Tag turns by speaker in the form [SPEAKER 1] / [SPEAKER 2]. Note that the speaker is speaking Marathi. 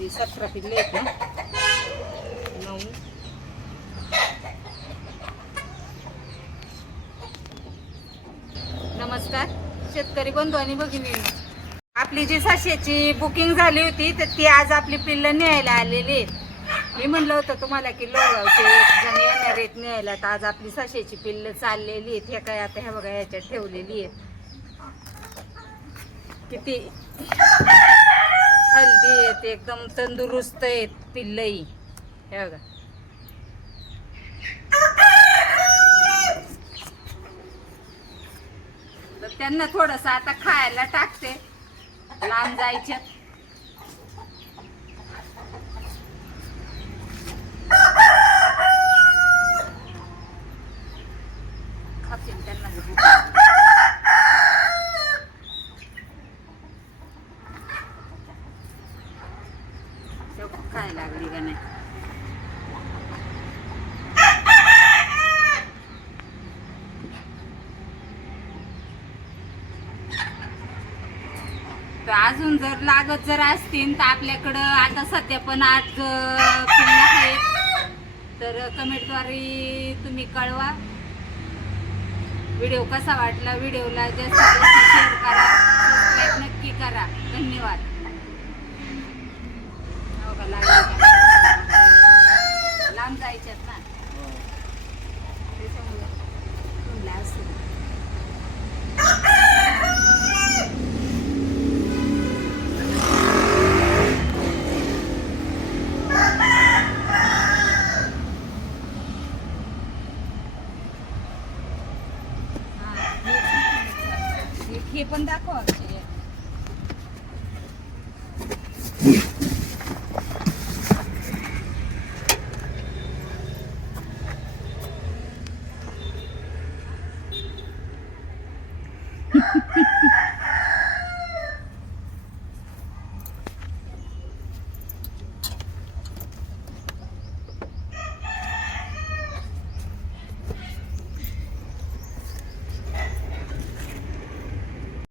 [SPEAKER 1] आपली सतरा पिल्ले आहेत ना. नऊ. नमस्कार. शेतकरी बंधू आणि भगिनी आपली जी साशेची बुकिंग झाली होती तर ती आज आपली पिल्लं न्यायला आलेली आहेत. मी म्हणलं होतं तुम्हाला की लोगावचे एक जण येणार आहेत न्यायला तर आज आपली साशेची पिल्लं चाललेली आहेत. हे काय आता ह्या बघा ह्याच्यात ठेवलेली आहेत. किती? हल्दी आहेत एकदम तंदुरुस्त आहेत पिल्लई. हे बघा. तर त्यांना थोडस आता खायला टाकते. लांब जायचे. खातील त्यांना. काय लागली. का नाही? तर अजून जर लागत जर असतील तर आपल्याकडं आता सध्या पण आज अं, आहेत तर कमेंटद्वारे तुम्ही कळवा. व्हिडिओ कसा वाटला? व्हिडिओला जास्तीत जास्त शेअर करा सबस्क्राईब नक्की करा धन्यवाद हो का, लागली का? लांब जायच्यात ना त्याच्यामुळे म्हणलं असेल. हा, हे- पण दाखव